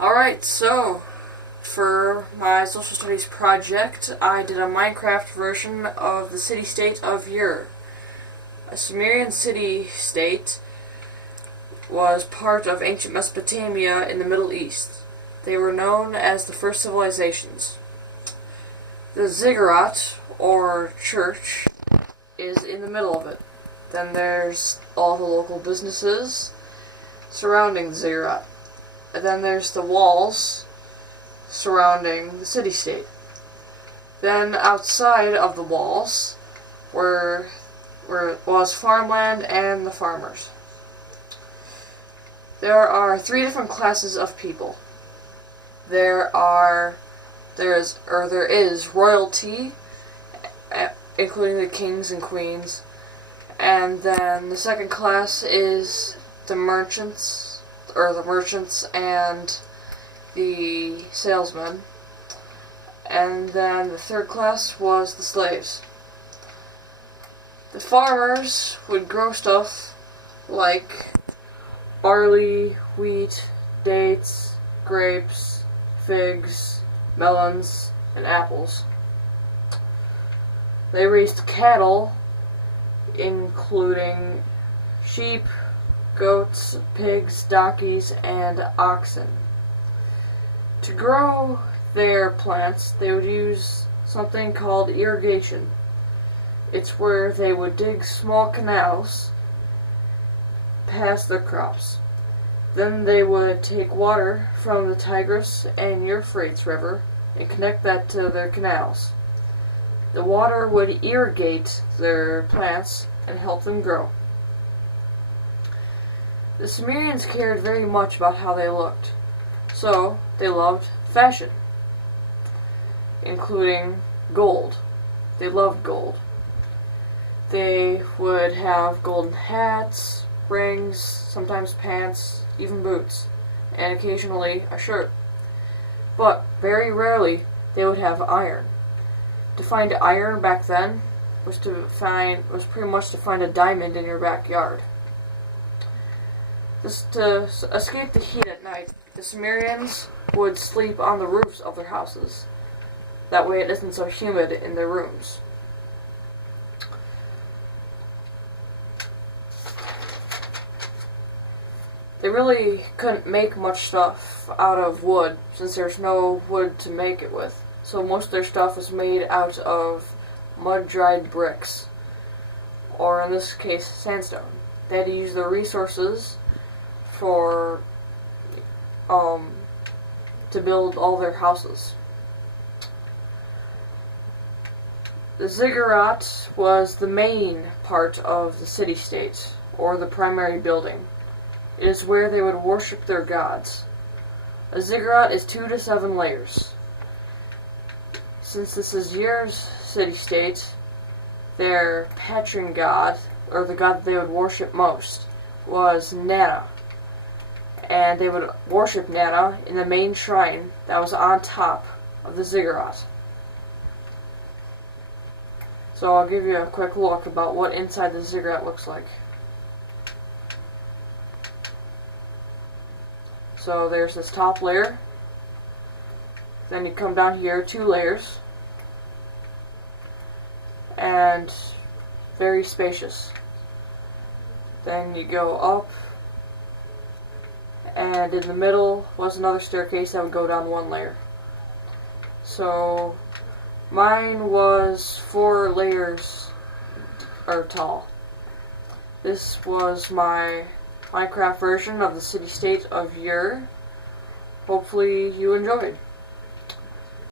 Alright, so for my social studies project, I did a Minecraft version of the city-state of Ur. A Sumerian city-state was part of ancient Mesopotamia in the Middle East. They were known as the first civilizations. The ziggurat, or church, is in the middle of it. Then there's all the local businesses surrounding the ziggurat. And then there's the walls surrounding the city-state. Then outside of the walls was farmland and the farmers. There are three different classes of people. There is royalty, including the kings and queens, and then the second class is the merchants and the salesmen, and then the third class was the slaves. The farmers would grow stuff like barley, wheat, dates, grapes, figs, melons, and apples. They raised cattle, including sheep, goats, pigs, donkeys, and oxen. To grow their plants, they would use something called irrigation. It's where they would dig small canals past their crops. Then they would take water from the Tigris and Euphrates River and connect that to their canals. The water would irrigate their plants and help them grow. The Sumerians cared very much about how they looked, so they loved fashion, including gold. They loved gold. They would have golden hats, rings, sometimes pants, even boots, and occasionally a shirt. But very rarely they would have iron. To find iron back then was pretty much to find a diamond in your backyard. To escape the heat at night, the Sumerians would sleep on the roofs of their houses. That way it isn't so humid in their rooms. They really couldn't make much stuff out of wood, since there's no wood to make it with. So most of their stuff was made out of mud-dried bricks, or in this case, sandstone. They had to use their resources to build all their houses. The ziggurat was the main part of the city-state, or the primary building. It is where they would worship their gods. A ziggurat is 2 to 7 layers. Since this is Ur's city-state, their patron god, or the god that they would worship most, was Nana. And they would worship Nana in the main shrine that was on top of the ziggurat. So I'll give you a quick look about what inside the ziggurat looks like. So there's this top layer. Then you come down here, 2 layers. And very spacious. Then you go up, and in the middle was another staircase that would go down 1 layer. So mine was 4 layers tall. This was my Minecraft version of the city-state of Ur. Hopefully you enjoyed.